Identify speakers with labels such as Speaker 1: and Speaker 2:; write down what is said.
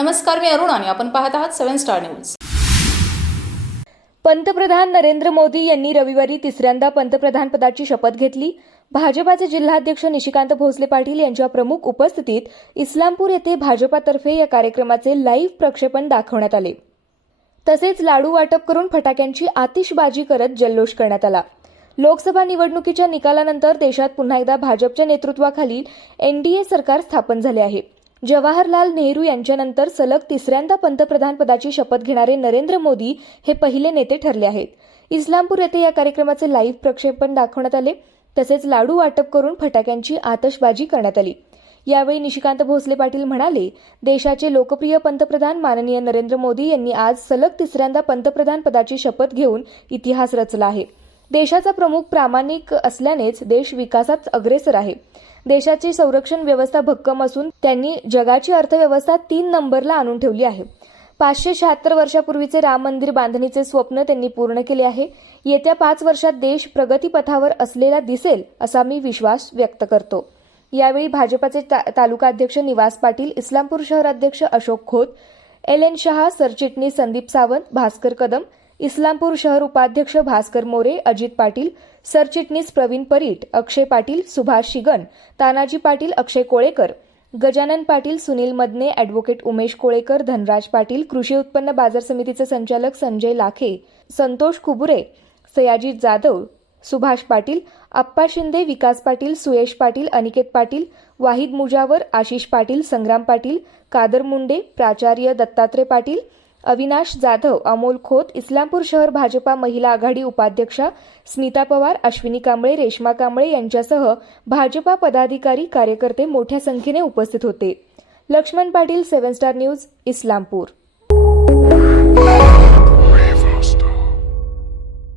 Speaker 1: नमस्कार मी अरुण आणि आपण पाहत आहात सेव्हन स्टार न्यूज.
Speaker 2: पंतप्रधान नरेंद्र मोदी यांनी रविवारी तिसऱ्यांदा पंतप्रधानपदाची शपथ घेतली. भाजपाचे जिल्हाध्यक्ष निशिकांत भोसले पाटील यांच्या प्रमुख उपस्थितीत इस्लामपूर येथे भाजपातर्फे या कार्यक्रमाचे लाईव्ह प्रक्षेपण दाखवण्यात आले. तसेच लाडू वाटप करून फटाक्यांची आतिषबाजी करत जल्लोष करण्यात आला. लोकसभा निवडणुकीच्या निकालानंतर देशात पुन्हा एकदा भाजपच्या नेतृत्वाखाली एनडीए सरकार स्थापन झाले आहे. जवाहरलाल नेहरू यांच्यानंतर सलग तिसऱ्यांदा पंतप्रधान पदाची शपथ घेणारे नरेंद्र मोदी हे पहिले नेते ठरले आहेत. इस्लामपूर येथे या कार्यक्रमाचे लाईव्ह प्रक्षेपण दाखवण्यात आले. तसेच लाडू वाटप करून फटाक्यांची आतषबाजी करण्यात आली. यावेळी निशिकांत भोसले पाटील म्हणाले देशाचे लोकप्रिय पंतप्रधान माननीय नरेंद्र मोदी यांनी आज सलग तिसऱ्यांदा पंतप्रधान पदाची शपथ घेऊन इतिहास रचला आहे. देशाचा प्रमुख प्रामाणिक असल्यानेच देश विकासात अग्रेसर आहे. देशाची संरक्षण व्यवस्था भक्कम असून त्यांनी जगाची अर्थव्यवस्था तीन नंबरला आणून ठेवली आहे. पाचशे शहात्तर वर्षापूर्वीचे राम मंदिर बांधणीचे स्वप्न त्यांनी पूर्ण केले आहे. येत्या पाच वर्षात देश प्रगतीपथावर असलेला दिसेल असा मी विश्वास व्यक्त करतो. यावेळी भाजपाचे ता- तालुका अध्यक्ष निवास पाटील इस्लामपूर शहर अध्यक्ष अशोक खोत एल एन शहा सरचिटणीस संदीप सावंत भास्कर कदम इस्लामपूर शहर उपाध्यक्ष भास्कर मोरे अजित पाटील सरचिटणीस प्रवीण परीट अक्षय पाटील सुभाष शिगन तानाजी पाटील अक्षय कोळेकर गजानन पाटील सुनील मदने अॅडव्होकेट उमेश कोळेकर धनराज पाटील कृषी उत्पन्न बाजार समितीचे संचालक संजय लाखे संतोष कुबुरे सयाजी जाधव सुभाष पाटील आप्पा शिंदे विकास पाटील सुयेश पाटील अनिकेत पाटील वाहिद मुजावर आशिष पाटील संग्राम पाटील कादर मुंडे प्राचार्य दत्तात्रय पाटील अविनाश जाधव अमोल खोत इस्लामपूर शहर भाजपा महिला आघाडी उपाध्यक्षा स्मिता पवार अश्विनी कांबळे रेश्मा कांबळे यांच्यासह भाजपा पदाधिकारी कार्यकर्ते मोठ्या संख्येने उपस्थित होते. Laxman Patil seven star news Islampur.